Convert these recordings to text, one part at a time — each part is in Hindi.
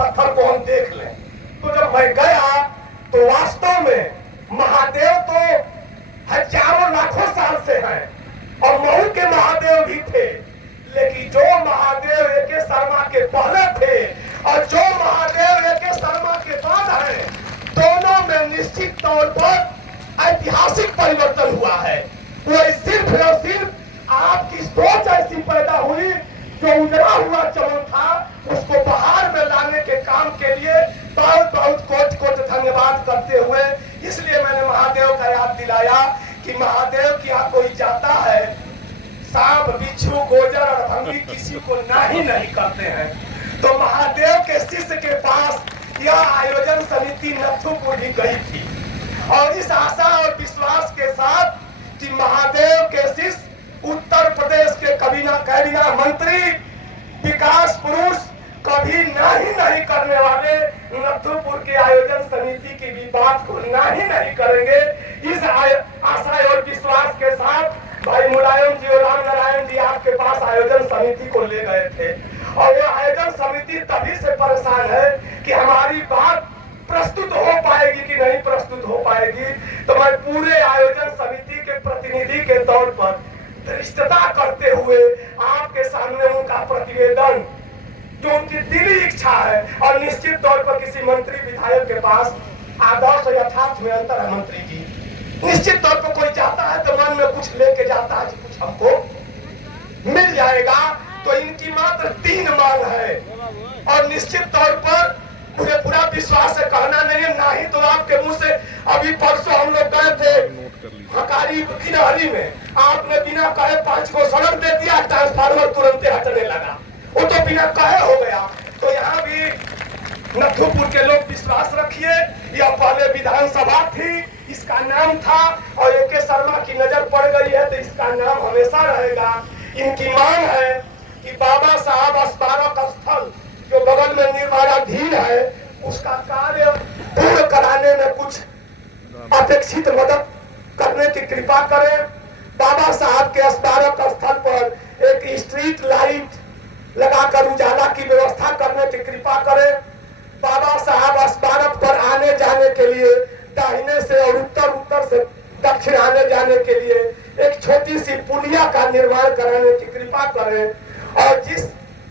पत्थर को हम देख लें। तो जब मैं गया तो वास्तव में महादेव तो हजारों लाखों साल से हैं और मऊ के महादेव भी थे, लेकिन जो महादेव ए.के. शर्मा के पहले थे और जो महादेव ए.के. शर्मा के बाद हैं, दोनों में निश्चित तौर पर ऐतिहासिक परिवर्तन हुआ है। वो सिर्फ और सिर्फ आपकी सोच ऐसी पैदा हुई, जो उजड़ा हुआ चमन था उसको बहार में लाने के काम के लिए बहुत बहुत कोट कोट धन्यवाद करते हुए, इसलिए मैंने महादेव का याद दिलाया कि महादेव की यहाँ कोई जाता है, सांप बिच्छू गोजर और भंगी किसी को नहीं करते हैं। तो महादेव के शिष्य के पास यह आयोजन समिति नथुपुर भी गई थी और इस आशा और विश्वास के साथ कि महादेव के शिष्य उत्तर प्रदेश के कैबिनेट मंत्री विकास पुरुष कभी नहीं करने वाले नथुपुर के आयोजन समिति की भी बात को नहीं करेंगे। इस आशा और विश्वास के साथ भाई मुलायम जी और राम नारायण जी आपके पास आयोजन समिति को ले गए थे और ये आयोजन समिति तभी से परेशान है कि हमारी बात प्रस्तुत हो पाएगी कि नहीं प्रस्तुत हो पाएगी। तो मैं पूरे आयोजन समिति के प्रतिनिधि के तौर पर धृष्टता करते हुए आपके सामने उनका प्रतिवेदन, जो उनकी दिली इच्छा है, और निश्चित तौर पर किसी मंत्री विधायक के पास आदर्श यथार्थ में अंतर है। मंत्री जी निश्चित तौर पर कोई जाता है तो मन में कुछ लेके जाता है, कुछ हमको मिल जाएगा। तो इनकी मात्र 3 मांग है और निश्चित तौर पर मुझे पूरा विश्वास है, कहना नहीं है, ना ही तो आपके मुंह से अभी परसों हम लोग गए थे हकारी किनारी में, आपने बिना कहे 5 को सड़क दे दिया, ट्रांसफार्मर तुरंत हटने लगा, वो तो बिना कहे हो गया। तो यहाँ भी नथुपुर के लोग विश्वास रखिए, यह पहले विधानसभा थी, इसका नाम था और ए.के. शर्मा की नजर पड़ गई है तो इसका नाम हमेशा रहेगा। इनकी मांग है कि बाबा साहब स्मारक स्थल जो बगल में निर्माणाधीन है उसका कार्य पूर्ण कराने में कुछ अपेक्षित मदद करने की कृपा करें। बाबा साहब के स्मारक स्थल पर एक स्ट्रीट लाइट लगाकर उजाला की व्यवस्था करने की कृपा करें। बाबा साहब स्मारक पर आने जाने के लिए दाहिने से और उत्तर से दक्षिण आने जाने के लिए एक छोटी सी पुलिया का निर्माण कराने की कृपा करें और जिस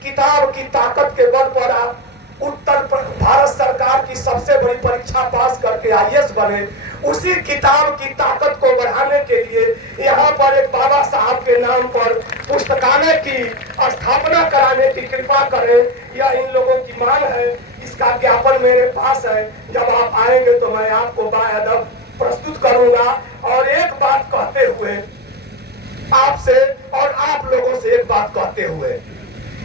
किताब की ताकत के बल पर आप भारत सरकार की सबसे बड़ी परीक्षा पास करके आईएएस बने, उसी किताब की ताकत को बढ़ाने के लिए यहाँ पर एक बाबा साहब के नाम पर पुस्तकालय की स्थापना कराने की कृपा करें। यह इन लोगों की मांग है, इसका ज्ञापन मेरे पास है। जब आप आएंगे तो मैं आपको बाअदब प्रस्तुत करूंगा। और एक बात कहते हुए आपसे और आप लोगों से एक बात कहते हुए,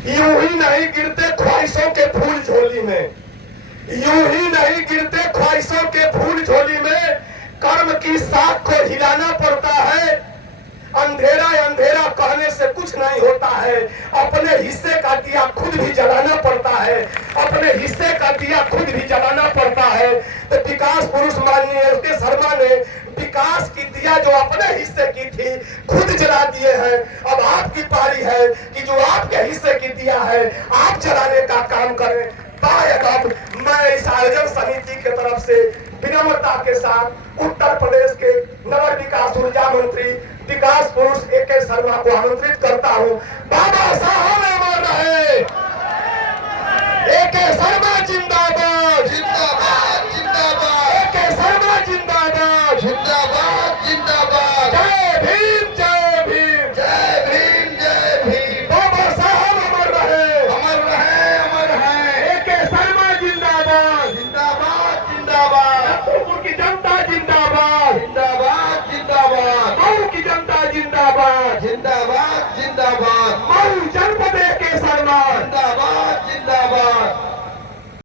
यूं ही नहीं गिरते ख्वाहिशों के फूल झोली में, यूं ही नहीं गिरते ख्वाहिशों के फूल झोली में, कर्म की साख को हिलाना पड़ता है। अंधेरा अंधेरा कहने से कुछ नहीं होता है, अपने हिस्से का दिया खुद भी जलाना पड़ता है, अपने हिस्से का दिया खुद भी जलाना पड़ता है। तो विकास पुरुष माननीय ए.के. शर्मा ने विकास की दिया जो अपने हिस्से की थी खुद जला दिए हैं। अब आपकी पारी है कि जो आपके हिस्से की दिया है आप जलाने का काम करें। बाअदब मैं इस आयोजन समिति के तरफ से विनम्रता के साथ उत्तर प्रदेश के नगर विकास ऊर्जा मंत्री विकास पुरुष ए.के. शर्मा को आमंत्रित करता हूँ। बाबा साहब अमर रहे, ए.के. शर्मा जिंदाबाद जिंदाबाद जिंदाबाद, ए.के. शर्मा जिंदाबाद जिंदाबाद जिंदाबाद, जय भीम जय भीम जय भीम जय भीम। बाबा साहब अमर रहे अमर रहे अमर रहे, ए.के. शर्मा जिंदाबाद जिंदाबाद जिंदाबाद, नथुपुर की जनता जिंदाबाद जिंदाबाद जिंदाबाद, मऊ की जनता जिंदाबाद जिंदाबाद जिंदाबाद, मऊ जनपद ए.के. शर्मा जिंदाबाद